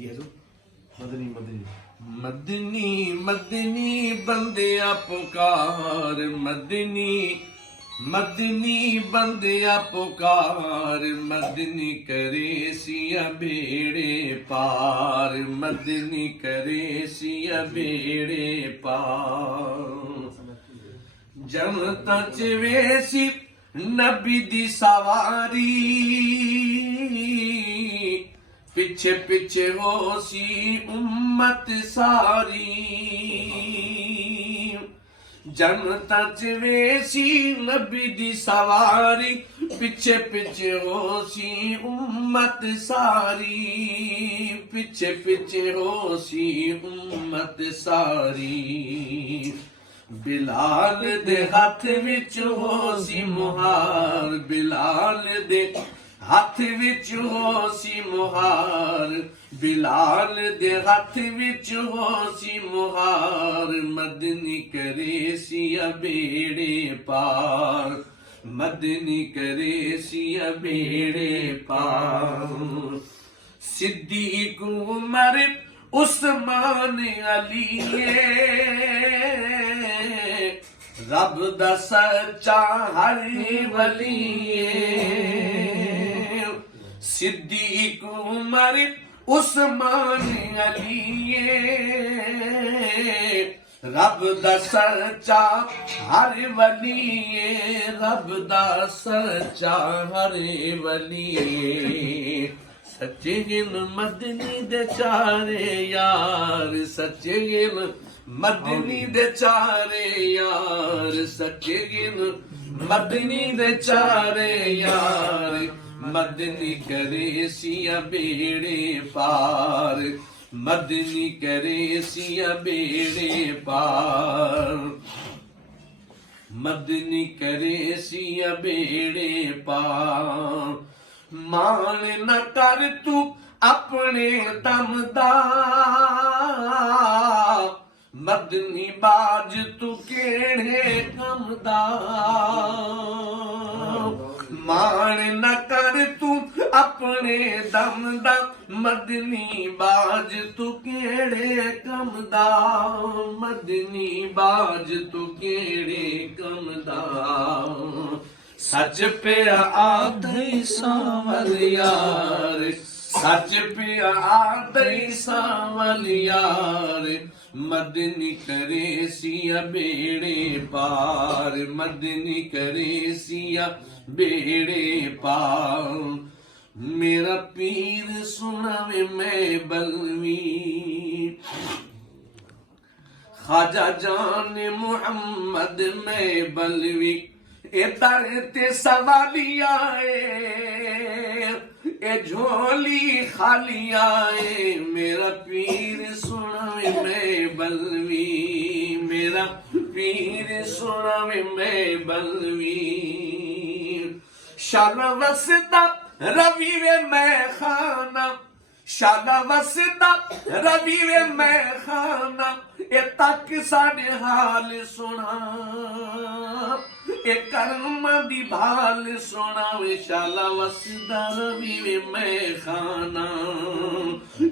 जी हजूर। मदनी मदनी मदनी मदनी बंदिया पुकार, मदनी मदनी बंदिया पुकार, मदनी करे सिया बेड़े पार, मदनी करे सिया बेड़े पार। जनता च वेसी नबी दी सवारी, पिछे पिछे हो सी उम्मत सारी। जनता च वेसी नबी दी सवारी, पिछे पिछे हो सी उम्मत सारी, पिछे पिछे हो सी उम्मत सारी। बिलाल दे हाथ विच हो सी मुहार, बिलाल दे हाथ विच हो सी मुहार, बिलाल दे हाथ विच हो सी मुहार। मदनी करे सिया बेड़े पार, मदनी करे सिया बेड़े पार। सिद्दीक उमर उस्मान अली रब दा सच्चा हर वली। सिद्दीक उमर उस्मान अली रब दा सच्चा हर वली, रब दा सच्चा हर वली। सच्चे गिन मदनी दे चारे यार, सच्चे गिन मदनी दे चारे यार, सच्चे गिन मदनी दे चारे यार। मदनी करे सिया बेड़े पार, मदनी करे सिया बेड़े पार, मदनी करे सिया बेड़े पार। मान न कर तू अपने दम दा, मदनी बाज तू केड़े कम दा। मान न कर तू अपने दम दा, मदनी बाज तू केड़े कम दा, मदनी बाज तू केड़े कम दा। सच पे आदई सावल यार, सच पे आदई सावल यार। मदनी करे सिया बेड़े पार, मदनी करे सिया बेड़े पार। मेरा पीर सुनावे मैं बलवी, ख्वाजा जान मुहम्मद मैं बलवी। ए दर ते सवाली आए, ए झोली खाली आए। मेरा पीर सुनावे मैं बलवी, मेरा पीर सुनावे मैं बलवी। शाला वसदा रवि वे मैं खाना, शाला वसदा रवि वे मैं खाना। ए तक साडे हाल सुना, ए कर्म दी भाल सुना। वे शाला वसदा रवि वे मैं खाना,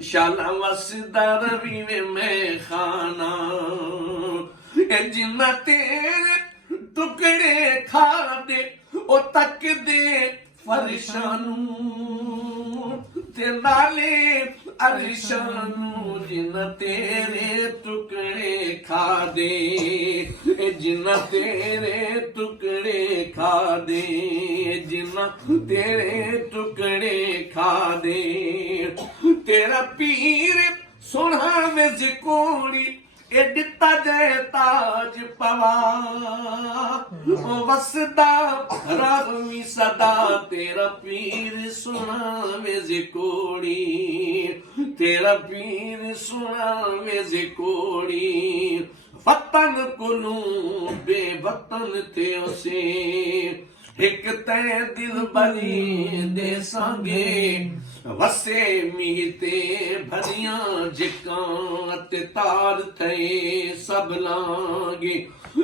शाला वसदा रवि वे मैं खाना। ए जिन्ना तेरे टुकड़े खा दे ओ तक दे फरशानू, ते नाले अरशानू। जिन तेरे टुकड़े खा दे, जिन तेरे टुकड़े खा दे, जिन तेरे टुकड़े खा दे। तेरा पीर सोना विच कोड़ी, ए दिता जय ताज पवा। ओ वसदा रावी सदा, तेरा पीर सुनावे जे कोड़ी, तेरा पीर सुनावे जे कोड़ी। वतन कुलू बेवतन थे उसे, एक तै दिल बरी दे संगे। वसे मीते भरियां जिकां ते तार थे सब लांगे।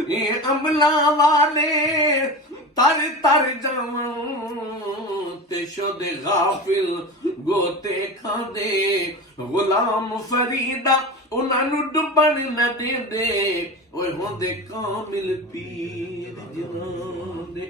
ये अमला वाले तर तर जावां ते शुद गाफिल गोते खांदे गुलाम फरीदा उन्हां नू डुबण न देंदे ओए होंदे कामिल पीर जिन्हां दे